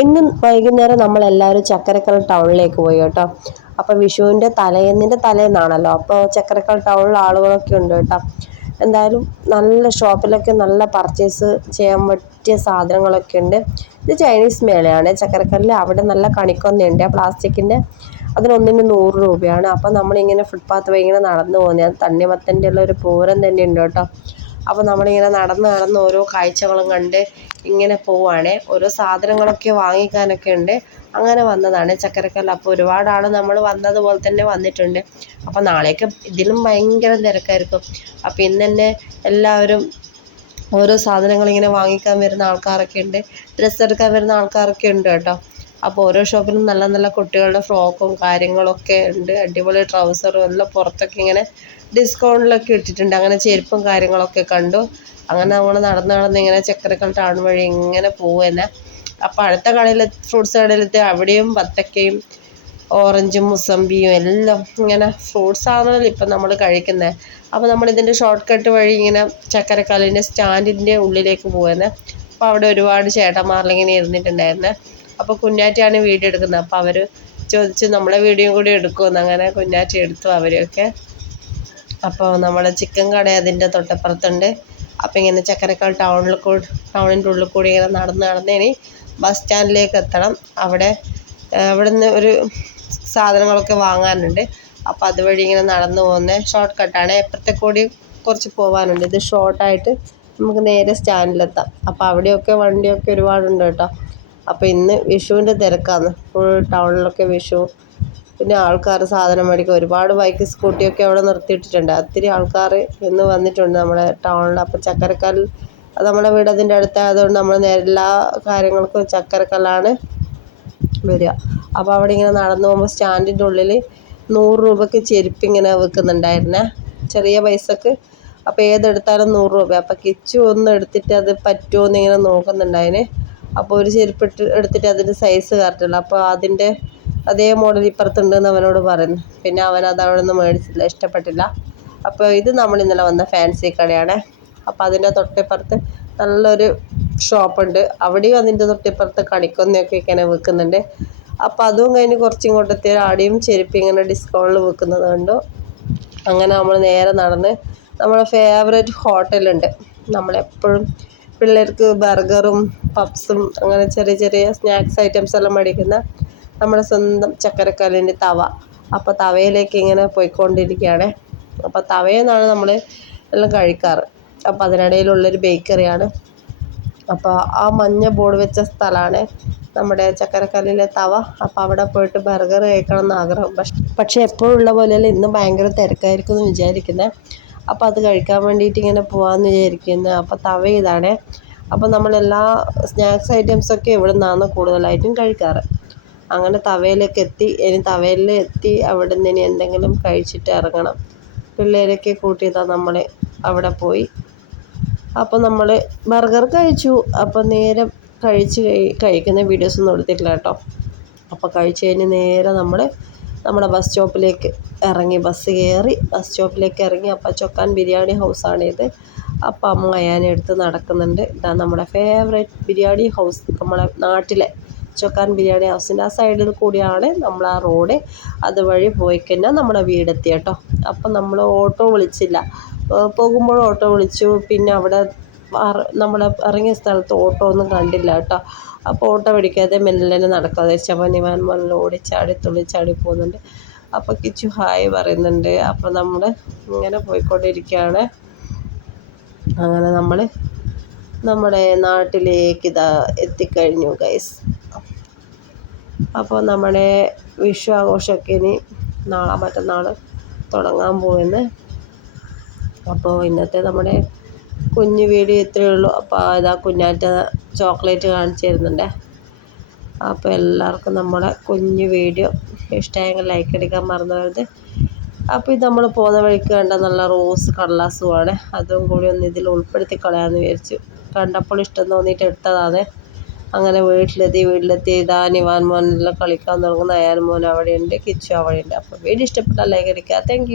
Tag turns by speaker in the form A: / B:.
A: ഇന്ന് വൈകുന്നേരം നമ്മളെല്ലാവരും ചക്കരക്കൽ ടൗണിലേക്ക് പോയി കേട്ടോ. അപ്പോൾ വിഷുവിന്റെ തലേന്നിന്റെ തലേന്നാണല്ലോ. അപ്പോൾ ചക്കരക്കൽ ടൗണിൽ ആളുകളൊക്കെ ഉണ്ട് കേട്ടോ. എന്തായാലും നല്ല ഷോപ്പിലൊക്കെ നല്ല പർച്ചേസ് ചെയ്യാൻ പറ്റിയ സാധനങ്ങളൊക്കെ ഉണ്ട്. ഇത് ചൈനീസ് മേളയാണ്. ചക്കരക്കല്ലിൽ അവിടെ നല്ല കണിക്കൊന്നയുണ്ട് പ്ലാസ്റ്റിക്കിന്റെ അതിനൊന്നിന് നൂറ് രൂപയാണ്. അപ്പോൾ നമ്മളിങ്ങനെ ഫുട്പാത്ത് വഴി ഇങ്ങനെ നടന്നു പോകുന്നത്. തണ്ണിമത്തന്റെ ഉള്ള ഒരു പൂരം തന്നെ ഉണ്ട് കേട്ടോ. അപ്പോൾ നമ്മളിങ്ങനെ നടന്ന് നടന്ന് ഓരോ കാഴ്ചകളും കണ്ട് ഇങ്ങനെ പോവുകയാണ് ഓരോ സാധനങ്ങളൊക്കെ വാങ്ങിക്കാനൊക്കെ ഉണ്ട്. അങ്ങനെ വന്നതാണ് ചക്കരക്കല്ല്. അപ്പോൾ ഒരുപാട് ആൾ നമ്മൾ വന്നതുപോലെ തന്നെ വന്നിട്ടുണ്ട്. അപ്പോൾ നാളെയൊക്കെ ഇതിലും ഭയങ്കര തിരക്കായിരിക്കും. അപ്പോൾ ഇന്ന് തന്നെ എല്ലാവരും ഓരോ സാധനങ്ങളിങ്ങനെ വാങ്ങിക്കാൻ വരുന്ന ആൾക്കാരൊക്കെ ഉണ്ട്. ഡ്രസ്സ് എടുക്കാൻ വരുന്ന ആൾക്കാരൊക്കെ ഉണ്ട് കേട്ടോ. അപ്പോൾ ഓരോ ഷോപ്പിലും നല്ല നല്ല കുട്ടികളുടെ ഫ്രോക്കും കാര്യങ്ങളൊക്കെ ഉണ്ട്. അടിപൊളി ട്രൗസറും എല്ലാം പുറത്തൊക്കെ ഇങ്ങനെ ഡിസ്കൗണ്ടിലൊക്കെ ഇട്ടിട്ടുണ്ട്. അങ്ങനെ ചെരുപ്പും കാര്യങ്ങളൊക്കെ കണ്ടു. അങ്ങനെ നമ്മൾ നടന്ന് നടന്ന് ഇങ്ങനെ ചക്കരക്കൽ ടൗൺ വഴി ഇങ്ങനെ പോവുക അപ്പോൾ അടുത്ത കടയിൽ ഫ്രൂട്ട്സ് കടയിലെത്തി അവിടെയും വത്തക്കയും ഓറഞ്ചും മുസമ്പിയും എല്ലാം ഇങ്ങനെ ഫ്രൂട്ട്സ് ആണല്ലോ ഇപ്പം നമ്മൾ കഴിക്കുന്നത് അപ്പോൾ നമ്മളിതിന്റെ ഷോർട്ട് കട്ട് വഴി ഇങ്ങനെ ചക്കരക്കല്ലിന്റെ സ്റ്റാൻഡിന്റെ ഉള്ളിലേക്ക് പോകുന്നത് അപ്പോൾ അവിടെ ഒരുപാട് ചേട്ടന്മാരിലിങ്ങനെ ഇരുന്നിട്ടുണ്ടായിരുന്നു. അപ്പോൾ കുഞ്ഞാറ്റയാണ് വീഡിയോ എടുക്കുന്നത്. അപ്പോൾ അവർ ചോദിച്ചു നമ്മളെ വീഡിയോ കൂടി എടുക്കുമെന്ന്. അങ്ങനെ കുഞ്ഞാറ്റ എടുത്തു അവരെയൊക്കെ. അപ്പോൾ നമ്മുടെ ചിക്കൻ കട അതിന്റെ തൊട്ടപ്പുറത്തുണ്ട്. അപ്പോൾ ഇങ്ങനെ ചക്കരക്കാൽ ടൗണിൽ കൂടി ടൗണിന്റെ ഉള്ളിൽ കൂടി ഇങ്ങനെ നടന്ന് നടന്ന് ഇനി ബസ് സ്റ്റാൻഡിലേക്ക് എത്തണം. അവിടെ അവിടെ നിന്ന് ഒരു സാധനങ്ങളൊക്കെ വാങ്ങാനുണ്ട്. അപ്പോൾ അതുവഴി ഇങ്ങനെ നടന്നു പോകുന്ന ഷോർട്ട് കട്ടാണ് എപ്പുറത്തെ കൂടി കുറച്ച് പോകാനുണ്ട് ഇത് ഷോർട്ടായിട്ട് നമുക്ക് നേരെ സ്റ്റാൻഡിലെത്താം അപ്പോൾ അവിടെയൊക്കെ വണ്ടിയൊക്കെ ഒരുപാടുണ്ട് കേട്ടോ. അപ്പോൾ ഇന്ന് വിഷുവിന്റെ തിരക്കാണ് ഫുൾ ടൗണിലൊക്കെ വിഷു. പിന്നെ ആൾക്കാർ സാധനം മേടിക്കാൻ ഒരുപാട് ബൈക്ക് സ്കൂട്ടിയൊക്കെ അവിടെ നിർത്തിയിട്ടിട്ടുണ്ട്. ഒത്തിരി ആൾക്കാർ ഇന്ന് വന്നിട്ടുണ്ട് നമ്മുടെ ടൗണിൽ അപ്പോൾ ചക്കരക്കല്ല് അത് നമ്മുടെ വീട് അതിന്റെ അടുത്തായതുകൊണ്ട് നമ്മൾ എല്ലാ കാര്യങ്ങൾക്കും ചക്കരക്കല്ലാണ് വരിക. അപ്പോൾ അവിടെ ഇങ്ങനെ നടന്നു പോകുമ്പോൾ സ്റ്റാൻഡിന്റെ ഉള്ളിൽ നൂറ് രൂപയ്ക്ക് ചെരുപ്പ് ഇങ്ങനെ വെക്കുന്നുണ്ടായിരുന്നേ. ചെറിയ പൈസക്ക്. അപ്പോൾ ഏതെടുത്താലും നൂറ് രൂപ. അപ്പോൾ കിച്ചു ഒന്ന് എടുത്തിട്ട് അത് പറ്റുമോ എന്ന് ഇങ്ങനെ നോക്കുന്നുണ്ടായിന്. അപ്പോൾ ഒരു ചെരുപ്പ് ഇട്ട് എടുത്തിട്ട് അതിന്റെ സൈസ് കറക്റ്റില്ല അപ്പോൾ അതിന്റെ അതേ മോഡൽ ഇപ്പുറത്തുണ്ടെന്ന് അവനോട് പറഞ്ഞു പിന്നെ അവൻ അത് അവിടെ നിന്ന് മേടിച്ചില്ല ഇഷ്ടപ്പെട്ടില്ല. അപ്പോൾ ഇത് നമ്മൾ ഇന്നലെ വന്ന ഫാൻസി കടയാണ്. അപ്പോൾ അതിന്റെ തൊട്ടിപ്പുറത്ത് നല്ലൊരു ഷോപ്പുണ്ട് അവിടെയും അതിന്റെ തൊട്ടിപ്പുറത്ത് കണിക്കൊന്നയൊക്കെ ഇങ്ങനെ വിൽക്കുന്നുണ്ട്. അപ്പോൾ അതും കഴിഞ്ഞ് കുറച്ചിങ്ങോട്ട് എത്തിയ ആടെയും ചെരുപ്പ് ഇങ്ങനെ ഡിസ്കൗണ്ടിൽ വിൽക്കുന്നത് കണ്ടു. അങ്ങനെ നമ്മൾ നേരെ നടന്ന് നമ്മുടെ ഫേവറേറ്റ് ഹോട്ടലുണ്ട് നമ്മളെപ്പോഴും പിള്ളേർക്ക് ബർഗറും പപ്സും അങ്ങനെ ചെറിയ ചെറിയ സ്നാക്സ് ഐറ്റംസ് എല്ലാം മേടിക്കുന്ന നമ്മുടെ സ്വന്തം ചക്കരക്കല്ലിന്റെ തവ. അപ്പോൾ തവയിലേക്ക് ഇങ്ങനെ പോയിക്കൊണ്ടിരിക്കുകയാണ്. അപ്പോൾ തവയിൽ നിന്നാണ് നമ്മൾ എല്ലാം കഴിക്കാറ്. അപ്പോൾ അതിനിടയിലുള്ളൊരു ബേക്കറിയാണ്. അപ്പോൾ ആ മഞ്ഞ ബോർഡ് വെച്ച സ്ഥലമാണ് നമ്മുടെ ചക്കരക്കല്ലിലെ തവ. അപ്പോൾ അവിടെ പോയിട്ട് ബർഗർ കഴിക്കണം എന്ന് ആഗ്രഹം പക്ഷെ പക്ഷേ എപ്പോഴുള്ള പോലെയല്ല ഇന്ന് ഭയങ്കര തിരക്കായിരിക്കും എന്ന് വിചാരിക്കുന്നത് അപ്പോൾ അത് കഴിക്കാൻ വേണ്ടിയിട്ട് ഇങ്ങനെ പോകാമെന്ന് വിചാരിക്കുന്നു. അപ്പോൾ തവ ഇതാണേ. അപ്പോൾ നമ്മളെല്ലാ സ്നാക്സ് ഐറ്റംസൊക്കെ ഇവിടെ നിന്നാണ് കൂടുതലായിട്ടും കഴിക്കാറ്. അങ്ങനെ തവയിലേക്ക് എത്തി. ഇനി തവയിൽ എത്തി അവിടെ നിന്ന് ഇനി എന്തെങ്കിലും കഴിച്ചിട്ട് ഇറങ്ങണം. പിള്ളേരൊക്കെ കൂട്ടിയതാണ് നമ്മൾ അവിടെ പോയി. അപ്പോൾ നമ്മൾ ബർഗർ കഴിച്ചു. അപ്പോൾ നേരെ കഴിച്ച് കഴിക്കുന്ന വീഡിയോസൊന്നും എടുത്തിട്ടില്ല കേട്ടോ. അപ്പോൾ കഴിച്ച് കഴിഞ്ഞ് നേരെ നമ്മൾ നമ്മുടെ ബസ് സ്റ്റോപ്പിലേക്ക് ഇറങ്ങി. ബസ് കയറി ബസ് സ്റ്റോപ്പിലേക്ക് ഇറങ്ങി. അപ്പം ചൊക്കാൻ ബിരിയാണി ഹൗസാണിത് അപ്പം അമ്മ അയാനെടുത്ത് നടക്കുന്നുണ്ട്. ഇതാ നമ്മുടെ ഫേവറേറ്റ് ബിരിയാണി ഹൗസ് നമ്മുടെ നാട്ടിലെ ചൊക്കാൻ ബിരിയാണി ഹൗസിന്റെ ആ സൈഡിൽ കൂടിയാണ് നമ്മൾ ആ റോഡ് അതുവഴി പോയി കഴിഞ്ഞാൽ നമ്മുടെ വീടെത്തി കേട്ടോ. അപ്പം നമ്മൾ ഓട്ടോ വിളിച്ചില്ല. പോകുമ്പോൾ ഓട്ടോ വിളിച്ചു. പിന്നെ അവിടെ നമ്മൾ ഇറങ്ങിയ സ്ഥലത്ത് ഓട്ടോ ഒന്നും കണ്ടില്ല കേട്ടോ. അപ്പോൾ ഓട്ടോ പിടിക്കാതെ മെല്ലനെ നടക്കാതെ ചവനിമാൻ മുതൽ ഓടിച്ചാടി തുള്ളിച്ചാടി പോകുന്നുണ്ട്. അപ്പോൾ കിച്ചു ഹായ് പറയുന്നുണ്ട്. അപ്പോൾ നമ്മൾ ഇങ്ങനെ പോയിക്കൊണ്ടിരിക്കുകയാണ്. അങ്ങനെ നമ്മൾ നമ്മുടെ നാട്ടിലേക്ക് ഇതാ എത്തിക്കഴിഞ്ഞു ഗൈസ് അപ്പോൾ നമ്മുടെ വിഷു ആഘോഷമൊക്കെ ഇനി നാളെ മറ്റന്നാൾ തുടങ്ങാൻ പോകുന്നത് അപ്പോൾ ഇന്നത്തെ നമ്മുടെ കുഞ്ഞു വീഡിയോ ഇത്രയേ ഉള്ളൂ. അപ്പോൾ ഇതാ കുഞ്ഞാറ്റ ചോക്ലേറ്റ് കാണിച്ചു തരുന്നുണ്ട്. അപ്പോൾ എല്ലാവർക്കും നമ്മുടെ കുഞ്ഞു വീഡിയോ ഇഷ്ടമായെങ്കിൽ ലൈക്ക് അടിക്കാൻ മറന്നു അപ്പോൾ ഇത് നമ്മൾ പോകുന്ന വഴിക്ക് കണ്ട നല്ല റോസ് കടലാസുമാണ്. അതും കൂടി ഒന്ന് ഇതിൽ ഉൾപ്പെടുത്തി കളയാമെന്ന് വിചാരിച്ചു. കണ്ടപ്പോൾ ഇഷ്ടം തോന്നിയിട്ട് എടുത്തതാണ്. അങ്ങനെ വീട്ടിലെത്തി വീട്ടിലെത്തി. ഇതാ നിവാൻ മോനെല്ലാം കളിക്കാൻ തുടങ്ങുന്ന. അയാൻ മോൻ അവിടെയുണ്ട് കിച്ചു അവിടെയുണ്ട്. അപ്പോൾ വീഡിയോ ഇഷ്ടപ്പെട്ടാൽ ലൈക്ക് അടിക്കുക. താങ്ക്